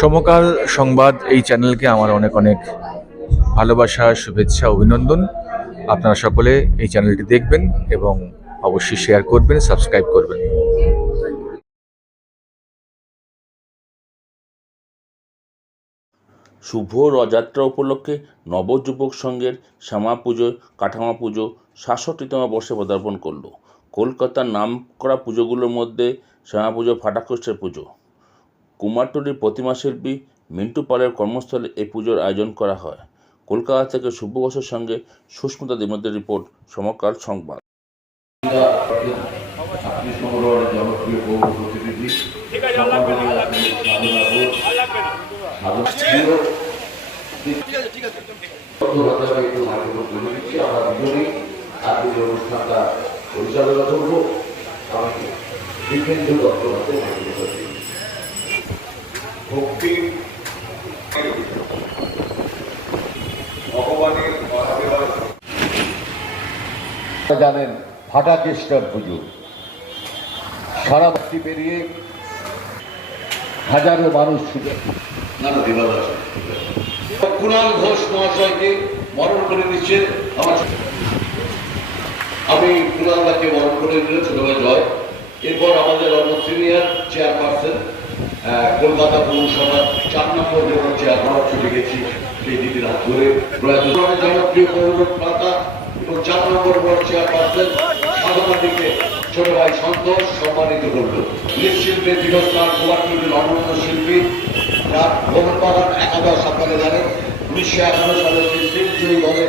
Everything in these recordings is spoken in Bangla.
সমকাল সংবাদ এই চ্যানেলকে আমার অনেক অনেক ভালোবাসা, শুভেচ্ছা, অভিনন্দন। আপনারা সকলে এই চ্যানেলটি দেখবেন এবং অবশ্যই শেয়ার করবেন, সাবস্ক্রাইব করবেন। শুভ রথযাত্রা উপলক্ষে নবযুবক সংঘের শ্যামা পুজো, কাঠামা পুজো সাতষট্টিতম বর্ষে পদার্পণ করল। কলকাতার নাম করা পুজোগুলোর মধ্যে শ্যামা পুজো ফাটাকষ্টের পুজো। কুমারটুলির প্রতিমা শিল্পী মিন্টু পালের কর্মস্থলে এই পুজোর আয়োজন করা হয়। কলকাতা থেকে শুভ ঘোষের সঙ্গে সুস্মিতা দেবনাথের রিপোর্ট, সমকাল সংবাদ। পরিচালনা করব আমি দীপেন্দ্র দত্ত ভক্তি। ভগবানের জানেন ফাটা কেষ্টার পুজো। সারা বাড়ি পেরিয়ে হাজারো মানুষ ছুটে কুণাল ঘোষ মহাশয়কে মরণ করে দিচ্ছে আমার আমি কুণালদাকে মরণ করে দিলে ছোট ভাই জয়। এরপর আমাদের অন্য সিনিয়র চেয়ারপারসন কলকাতা পৌরসভার চার নম্বর যখন চেয়ারপার ছুটে গেছি, সেই দিদির হাত ধরে। জনপ্রিয় পৌর প্রাতা এবং চার নম্বর ওয়ার্ড চেয়ারপারসন সাধনাটিকে ছোট ভাই সন্তোষ সম্মানিত করল। মৃৎশিল্পের দীর্ঘস্থান কুমারটুলির অন্যতম শিল্পী যার বাগান একাদশ আপনারা জানেন, উনিশশো এগারো সালে শিল্পী দলে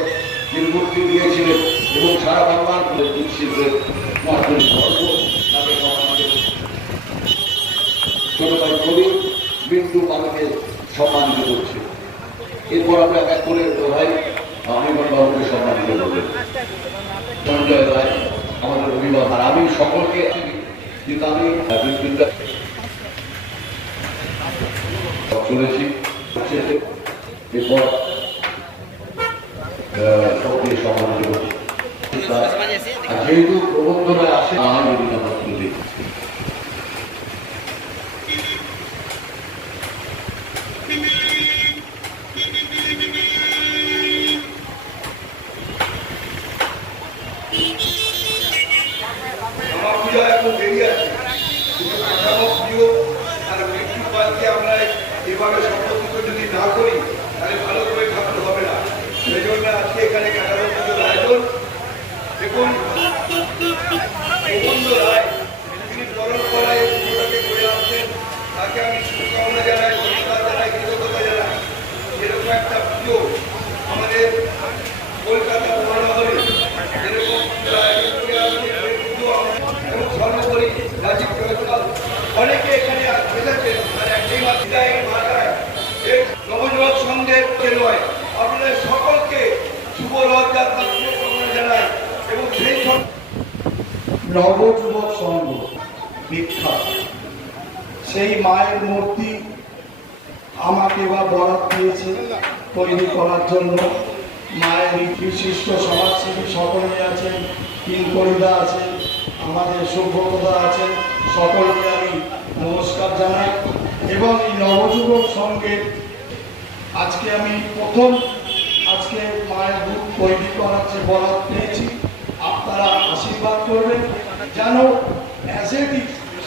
তিনি মুক্তি দিয়েছিলেন এবং সারা বাংলার মৃৎশিল্পের কুমারটুলির ছোট ভাই কবি বিন্দু পালকে সম্মানিত করছে। এরপর আমরা এক এক করে ভাই অনির্বাণ বাবুকে সম্মানিত করবেন। সঞ্জয় রায়, আমাদের অভিভাবক। আর আমি সকলকে কিন্তু আমি চলেছি এরপর সকলকে সম্মানিত করছি। যেহেতু প্রবন্ধরা আসে আমি এখন দেরি আছে। কিন্তু কাঠামো পুজো আর মৃত্যু পালকে আমরা এভাবে সম্পর্কিত যদি না করি, তাহলে ভালো করে ঠাকুর হবে না। সেই জন্য আজকে এখানে কাঠামো পুজোর আয়োজন। দেখুন নবযুবক সংঘ, বিখ্যাত। সেই মায়ের মূর্তি আমাকে বা বরাদ দিয়েছে তৈরি করার জন্য। মায়ের বিশিষ্ট সমাজসেবী সকলে আছেন কিঙ্করিদা আছেন, আমাদের সভ্যতা আছে সকলকে আমি নমস্কার জানাই। এবং এই নবযুবক সঙ্গে আজকে আমি প্রথম আজকে মায়ের রূপ তৈরি করার যে বরাদ পেয়েছি আপনারা আশীর্বাদ করবেন যেন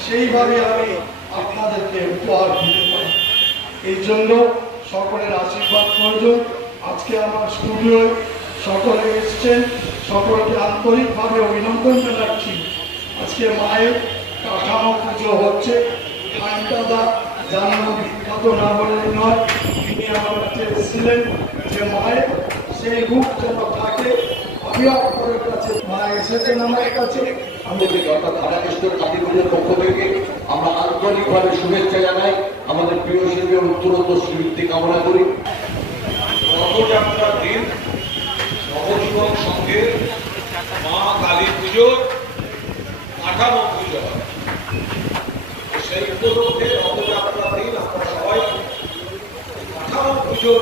সেইভাবে আমি আপনাদেরকে উপহার দিতে পারি। এই জন্য সকলের আশীর্বাদ প্রয়োজন। আজকে আমার স্টুডিওয় সকলে এসছেন, সকলকে আন্তরিকভাবে অভিনন্দন জানাচ্ছি। আজকে মায়ের কাঠামো পুজো হচ্ছে। বিখ্যাত না বলে নয়, তিনি আমার কাছে এসেছিলেন যে মায়ের সেই রূপ যেন থাকে মা এসেছেন আমার কাছে আমি আমাদের কালী পক্ষ থেকে আমরা আন্তরিকভাবে শুভেচ্ছা জানাই। আমাদের প্রিয় শিল্পীর উত্তরোত্তর শ্রীবৃদ্ধি কামনা করি। রথযাত্রার দিন নবযুবক সংঘের মা কালী পুজোর কাঠামো পুজো হয়। সবাই কাঠামো পুজোর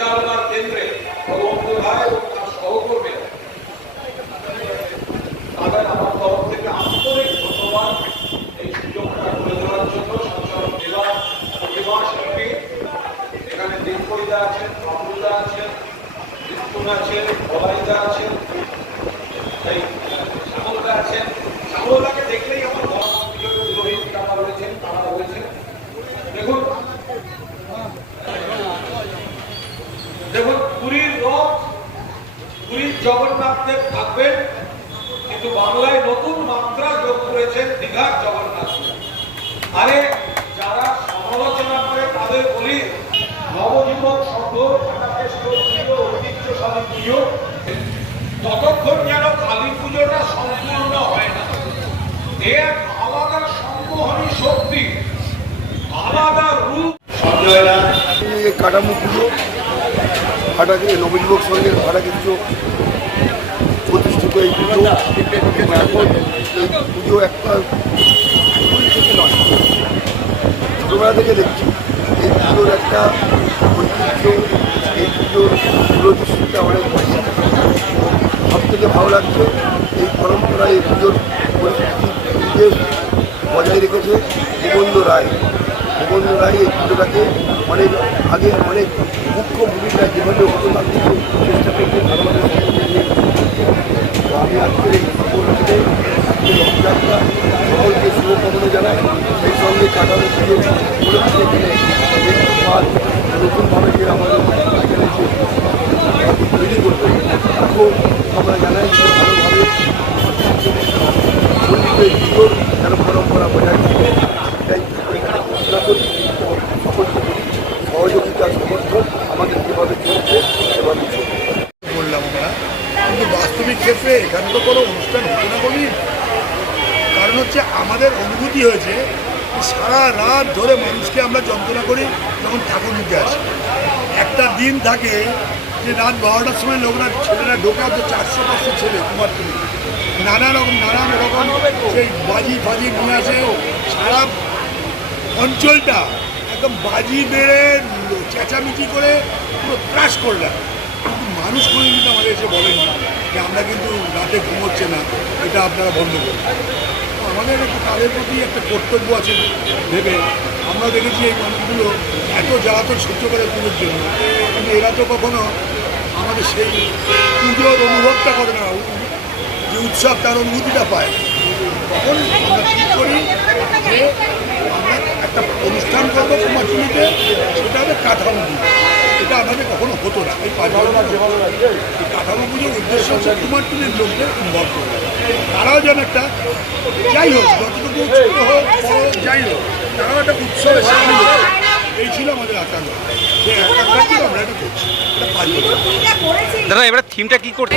পরিচালনার কেন্দ্রে প্রবন্ধ রায় এবং তার সহকর্মী তাদের আমার তরফ থেকে আন্তরিক ধন্যবাদ এই সুযোগটা জন্য সঞ্চালক জেলা শিল্পী এখানে দিনপরিদা আছেন রমুদা আছেন বিষ্ণু আছেন, বলাইদা আছেন শ্যামলদা আছেন। শ্যামলদাকে দেখলেই আমার পুরীর রথ পুরীর জগন্নাথ দেব থাকবেন কিন্তু বাংলায় নতুন মাত্রা যোগ করেছেন দীঘার জগন্নাথ আরে যারা সমালোচনা করে তাদের বলি নবযুবক সংঘ ঐতিহ্যশালী পুজো ততক্ষণ যেন কালী পুজোটা সম্পূর্ণ হয় না। এক আলাদা সম্মোহনী শক্তি আলাদা রূপ। সঞ্জয় না এই কাটামো পুজো ফাটাকে নবযুবক সঙ্গের ফাটাকিচ্ছ প্রতিষ্ঠিত এই পুজো পুজো একটা নয় ছোটোবেলা থেকে দেখছি। এই পুজোর একটা ঐতিহ্য, এই পুজোর প্রতিষ্ঠিতা অনেক সব থেকে ভালো লাগছে, এই পরম্পরা, এই পুজোর পরিস্থিতি বজায় রেখেছে গোবন্দ রায়। গোবন্দ রায় এই পুজোটাকে অনেক আগে অনেক মুখ্য ভূমিকা যেভাবে থেকে চেষ্টা করতে আমি আজকের এই উপলক্ষে রথযাত্রা সকলকে শুভকামনা জানাই। সেই সঙ্গে কাটানো পুজো উপলক্ষে এখানে দেখতে নতুনভাবে যে আমাদের এখানে তৈরি করবে, তাকেও আমরা জানাই ভালোভাবে পরিচিত এই যেন পরম্পরা বজায় থাকে এটাই এখানে ঘোষণা করি সকলকে বলি সহযোগিতা সমর্থন আমাদের যেভাবে চলছে সেভাবে চলবে বললাম আমরা কিন্তু বাস্তবিক ক্ষেত্রে এখানে তো কোনো অনুষ্ঠান হতো না বলি। কারণ হচ্ছে আমাদের অনুভূতি হয়েছে সারা রাত ধরে মানুষকে আমরা যন্ত্রণা করি যখন ঠাকুর নিতে আসি। একটা দিন থাকে যে রাত বারোটার সময় লোকরা ছেলেরা ঢোকে তো চারশো, পাঁচশো ছেলে কুমারটুলি নানা রকম নানান রকম সেই বাজি ফাজি নিয়ে আসে। সারা অঞ্চলটা একদম বাজি বেড়ে চেঁচামেচি করে পুরো ত্রাস করলাম কিন্তু মানুষ কোনো কিন্তু আমাদের এসে বলেনি। যে আমরা কিন্তু রাতে ঘুমোচ্ছে না, এটা আপনারা বন্ধ করুন। আমাদের একটু তাদের প্রতি একটা কর্তব্য আছে ভেবে। আমরা দেখেছি এই মানুষগুলো এত জ্বালাতন সহ্য করে পুজোর জন্য। কিন্তু এরা তো কখনো আমাদের সেই পুজোর অনুভবটা করে না যে উৎসব তার অনুভূতিটা পায়। তখন আমরা ঠিক করি? যে আমরা একটা অনুষ্ঠান করব কুমারটুলিতে, সেটা হবে কাঠামো এটা আমাদের কখনো হতো না এই পাঁচ কাঠামো পুজোর উদ্দেশ্য হচ্ছে কুমারটুলির লোকদের ইনভলভ করবে তারাও যেন একটা যাই হোক যতটুকু ছোট হোক যাই হোক তারাও একটা উৎসবে সামিল এই ছিল আমাদের আকাঙ্ক্ষা আমরা এটা দাদা, এবার থিমটা কি করতে